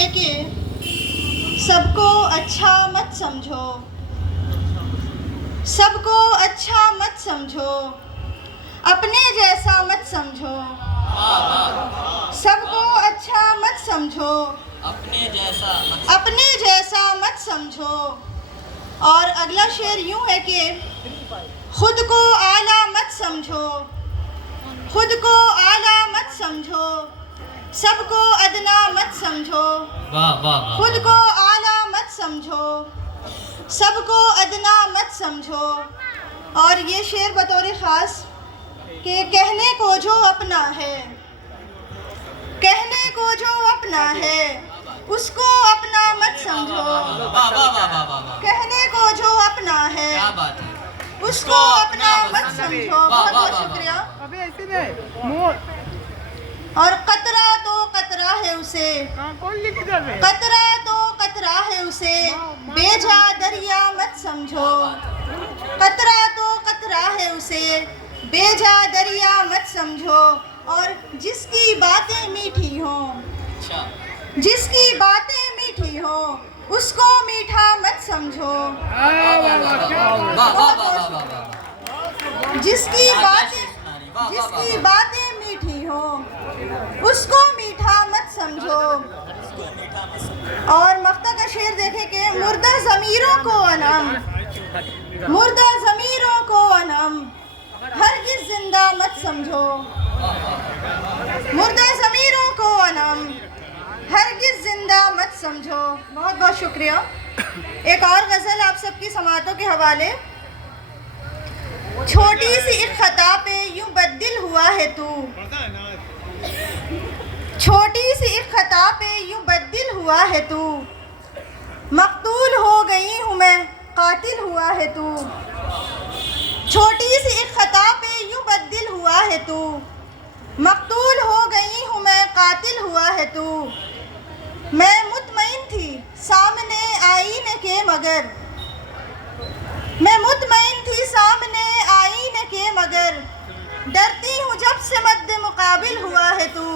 ہے کہ سب کو اچھا مت سمجھو، سب کو اچھا مت سمجھو، اپنے جیسا مت سمجھو، سب کو اچھا مت سمجھو، اپنے جیسا مت سمجھو۔ اور اگلا شعر یوں ہے کہ خود کو اعلیٰ مت سمجھو، خود کو اعلیٰ مت سمجھو، سب کو ادنا مت سمجھو، خود کو اعلیٰ مت سمجھو، سب کو ادنا مت سمجھو۔ اور یہ شعر بطور خاص کہ کہنے کو جو اپنا ہے، کہنے کو جو اپنا ہے اس کو اپنا مت سمجھو، کہنے کو جو اپنا ہے اس کو اپنا مت سمجھو۔ بہت بہت شکریہ۔ اور قطرہ تو قطرہ ہے اسے، قطرہ تو قطرہ ہے اسے بیجا دریا مت سمجھو، قطرہ تو قطرہ ہے اسے بیجا دریا مت سمجھو۔ اور جس کی باتیں میٹھی ہوں، جس کی باتیں میٹھی ہوں اس کو میٹھا مت سمجھو، جس کی باتیں میٹھی ہوں اس کو میٹھا مت سمجھو۔ اور مقطع کا شعر دیکھیں کہ مردہ ضمیروں کو انم، مردہ ضمیروں کو انم ہرگز زندہ مت سمجھو، مردہ ضمیروں کو انم ہرگز زندہ مت سمجھو۔ بہت بہت شکریہ۔ ایک اور غزل آپ سب کی سماعتوں کے حوالے۔ چھوٹی سی ایک خطا پہ یوں بددل ہوا ہے تو، چھوٹی سی ایک خطا پہ یوں بددل ہوا ہے تو، مقتول ہو گئی ہوں میں قاتل ہوا ہے تو، چھوٹی سی ایک خطا پہ یوں بددل ہوا ہے تو، مقتول ہو گئی ہوں میں قاتل ہوا ہے تو، میں مطمئن تھی سامنے آئینے کے مگر، میں مطمئن تھی سامنے آئینے کے مگر، ڈرتی ہوں جب سے مد مقابل ہوا ہے تو،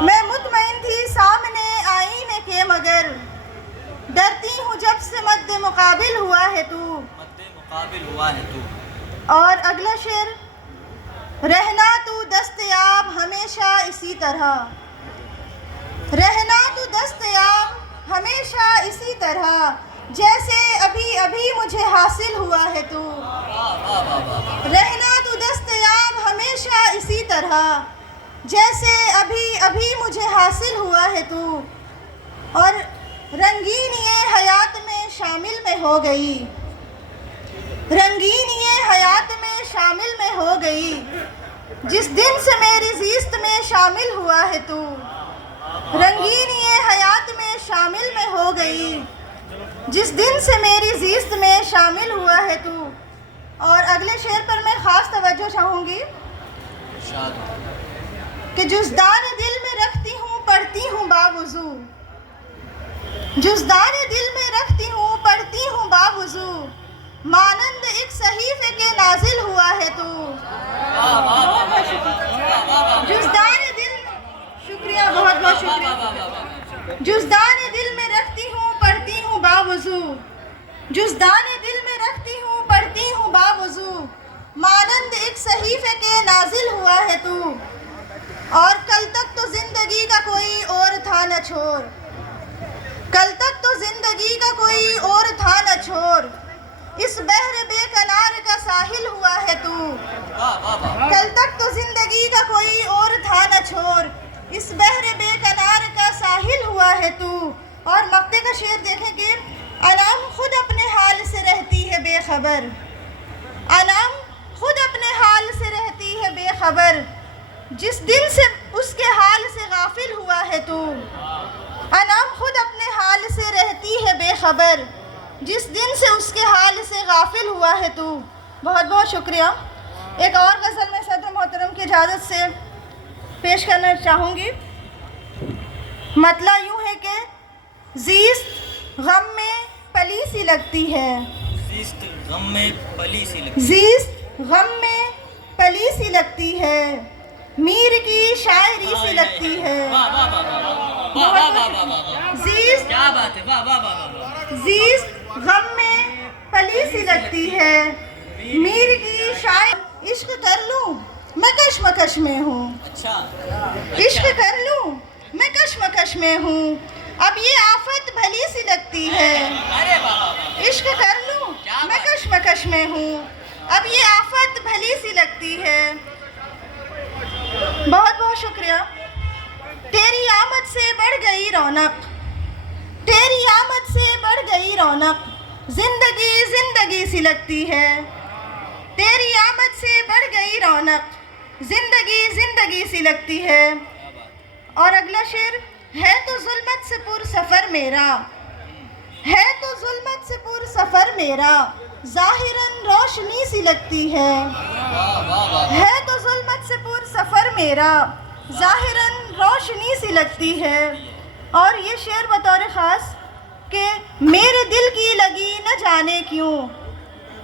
میں مطمئن تھی سامنے آئینے کے مگر، ڈرتی ہوں جب سے مد مقابل ہوا ہے تو۔ اور اگلا شعر، رہنا تو دستیاب ہمیشہ اسی طرح، رہنا تو دستیاب ہمیشہ اسی طرح جیسے ابھی ابھی مجھے حاصل ہوا ہے تو، رہنا تو دستیاب ہمیشہ اسی طرح جیسے ابھی ابھی مجھے حاصل ہوا ہے تو۔ اور رنگین یہ حیات میں شامل میں ہو گئی، رنگین یہ حیات میں شامل میں ہو گئی جس دن سے میری زیست میں شامل ہوا ہے تو، رنگین یہ حیات میں شامل میں ہو گئی جس دن سے میری زیست میں شامل ہوا ہے تو۔ اور اگلے شعر پر میں خاص توجہ چاہوں گی کہ جزدان دل میں رکھتی ہوں پڑھتی ہوں باوضو، جزدان دل میں رکھتی ہوں پڑھتی ہوں باوضو مانند ایک صحیفے کے نازل ہوا ہے تو، جزدان دل، شکریہ، بہت بہت شکریہ۔ جزدان دل میں رکھتی ہوں پڑھتی ہوں باوضو، جزدان دل میں رکھتی ہوں پڑھتی ہوں باوضو مانند ایک صحیفے کے نازل ہوا ہے تو۔ اور کل تک تو زندگی کا کوئی اور تھا نہ چھوڑ، کل تک تو زندگی کا کوئی اور تھا نہ چھوڑ اس بحر بے کنار کا ساحل ہوا ہے تو، کل تک تو زندگی کا کوئی اور تھا نہ چھوڑ اس بحر بے کنار کا ساحل ہوا ہے تو۔ اور مقطع کا شعر دیکھیں کہ انام خود اپنے حال سے رہتی ہے بے خبر، انام خود اپنے حال سے رہتی ہے بے خبر جس دن سے اس کے حال سے غافل ہوا ہے تو، انام خود اپنے حال سے رہتی ہے بے خبر جس دن سے اس کے حال سے غافل ہوا ہے تو۔ بہت بہت شکریہ۔ ایک اور غزل میں صدر محترم کی اجازت سے پیش کرنا چاہوں گی۔ مطلع یوں ہے کہ زیست غم میں پلی سی لگتی ہے، زیست غم میں پلی سی لگتی ہے، زیست غم میں پلی سی لگتی ہے میر کی شاعری سی لگتی ہے. زیست کیا بات ہے، واہ واہ واہ واہ. زیست غم میں پلی سی لگتی ہے. میر کی شاعر عشق کر لوں میں کشمکش میں ہوں. اچھا عشق کر لوں میں کشمکش میں ہوں. اب یہ آفت بھلی سی لگتی ہے. ارے واہ واہ واہ. عشق کر لوں میں کشمکش میں ہوں. اب یہ آفت بھلی سی لگتی ہے. بہت بہت شکریہ. تیری آمد سے بڑھ گئی رونق. تیری آمد سے بڑھ گئی رونق. زندگی زندگی سی لگتی ہے. تیری آمد سے بڑھ گئی رونق. زندگی زندگی سی لگتی ہے. اور اگلا شعر ہے تو ظلمت سے پر سفر میرا. ہے تو ظلمت سے پر سفر میرا. ظاہراً روشنی سی لگتی ہے. ہے تو ظلمت سے پر سفر میرا. ظاہراً روشنی سی لگتی ہے. اور یہ شعر بطور خاص کہ میرے دل کی لگی نہ جانے کیوں.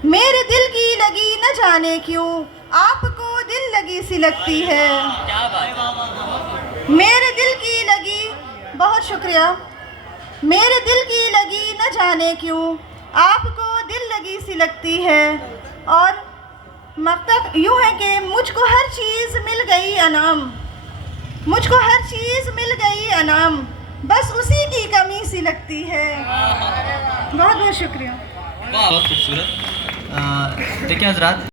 میرے دل کی لگی نہ جانے کیوں. آپ کو دل لگی سی لگتی ہے. کیا بات ہے. میرے دل کی لگی. بہت شکریہ. میرے دل کی لگی نہ جانے کیوں. آپ کو دل لگی سی لگتی ہے. اور مقطع یوں ہے کہ مجھ کو ہر چیز مل گئی انعام. مجھ کو ہر چیز مل گئی انعام. بس اسی کی کمی سی لگتی ہے. بہت بہت شکریہ. بہت خوبصورت. دیکھیں حضرات